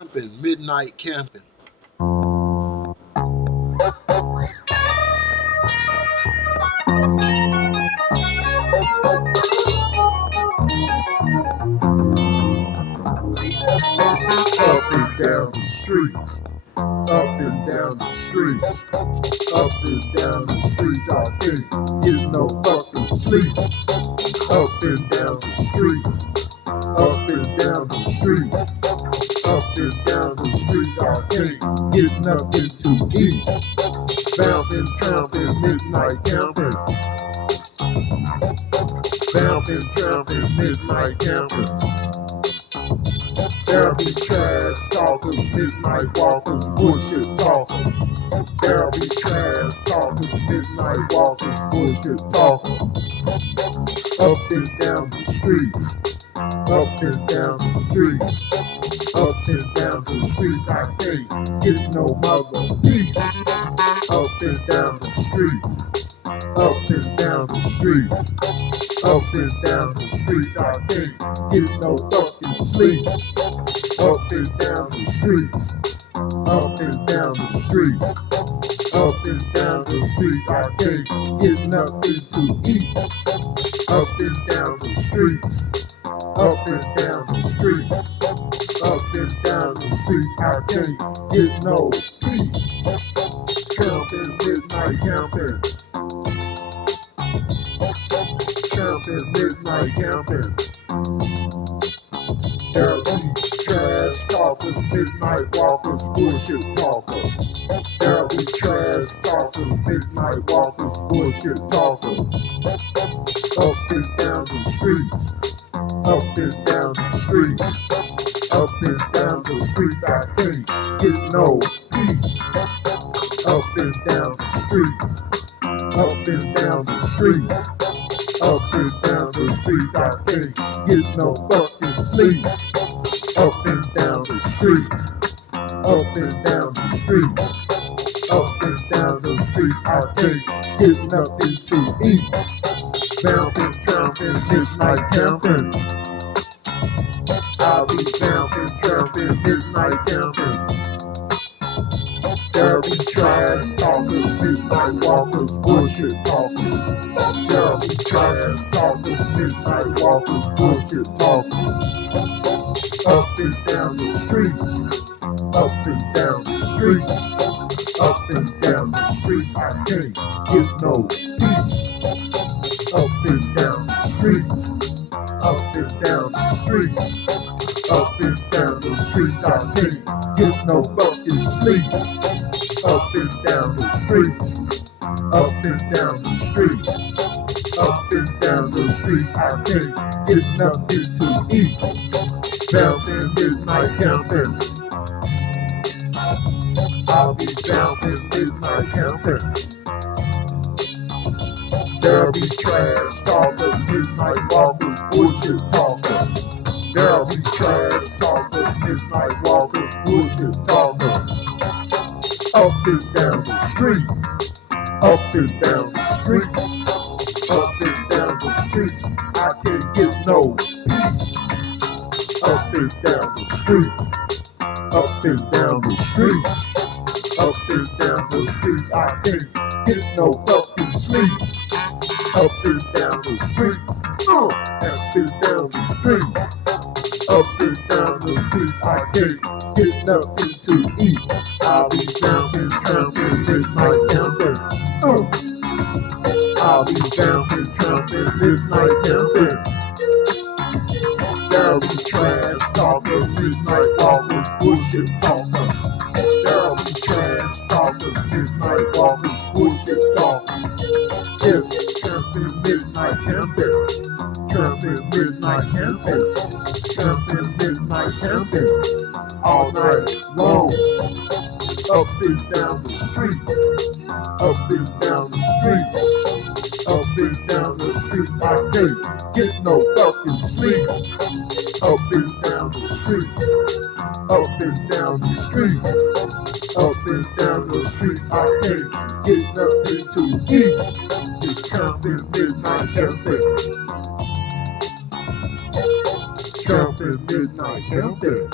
Camping, midnight camping. Up and down the streets, up and down the streets, up and down the streets. I can't get no fucking sleep. Up and down the streets, up and down the streets, up and down the streets. I can't get nothing to eat. Vamping tramping, midnight camping. Vamping tramping, midnight camping. There'll be trash talkers, midnight walkers, bullshit talkers. There'll be trash talkers, midnight walkers, bullshit talkers. Up and down the streets, up and down the streets, up and down the streets. I can't get no mother peace. Up and down the streets, up and down the streets, up and down the streets. I can't get no fucking sleep. Up and down the streets, up and down the streets, up and down the streets. I can't get nothing to eat. Up and down the streets, up and down the streets, up and down the streets. I can't get no peace. Camping, midnight camping. Camping, midnight camping. There'll be trash talkers, midnight walkers, bullshit talkers. There'll be trash talkers, midnight walkers, bullshit talkers. Up and down the streets, up and down the streets, up and down the streets. I can't get no peace. Up and down the streets, up and down the streets, up and down the streets. I can't get no fucking sleep. Up and down the streets, up and down the streets, up and down the streets. I can't get nothing to eat. Vamping tramping, midnight camping. I'll be vamping tramping, midnight camping. There'll be trash talkers, midnight walkers, bullshit talkers. There'll be trash talkers, midnight walkers, bullshit talkers. Up and down the streets, up and down the streets, up and down the streets. I can't get no peace. Up and down the streets, up and down the streets, up and down the streets. I can't get no fucking sleep. Up and down the streets, up and down the streets, up and down the streets. I can't get nothing to eat. Vamping, midnight camping. I'll be vamping, midnight camping. There'll be trash talkers, midnight walkers, bullshit talkers. There'll be trash talkers, midnight walkers, bullshit talkers. Up and down the street, up and down the street, up and down the streets. I can't get no peace. Up and down the street, up and down the streets, up and down the streets. I can't get no fucking sleep. Up and down the street, up and down the street, up and down the streets. I can't get nothing to eat. I'll be vamping tramping, midnight camping. I'll be vamping tramping, midnight camping. There'll be trash talkers, midnight walkers, bullshit talkers. There'll be trash talkers, midnight walkers, bullshit talkers. Yes, camping, midnight camping. Camping, midnight camping. Camping, midnight camping. All night long. Up and down the street. Up and down the street. Up and down the street. I can't get no fucking sleep. Up and down the street, up and down the street, up and down the street. I can't get nothing to eat. It's camping, midnight camping. Camping, midnight camping.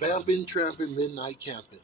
Vamping Tramping Midnight Camping.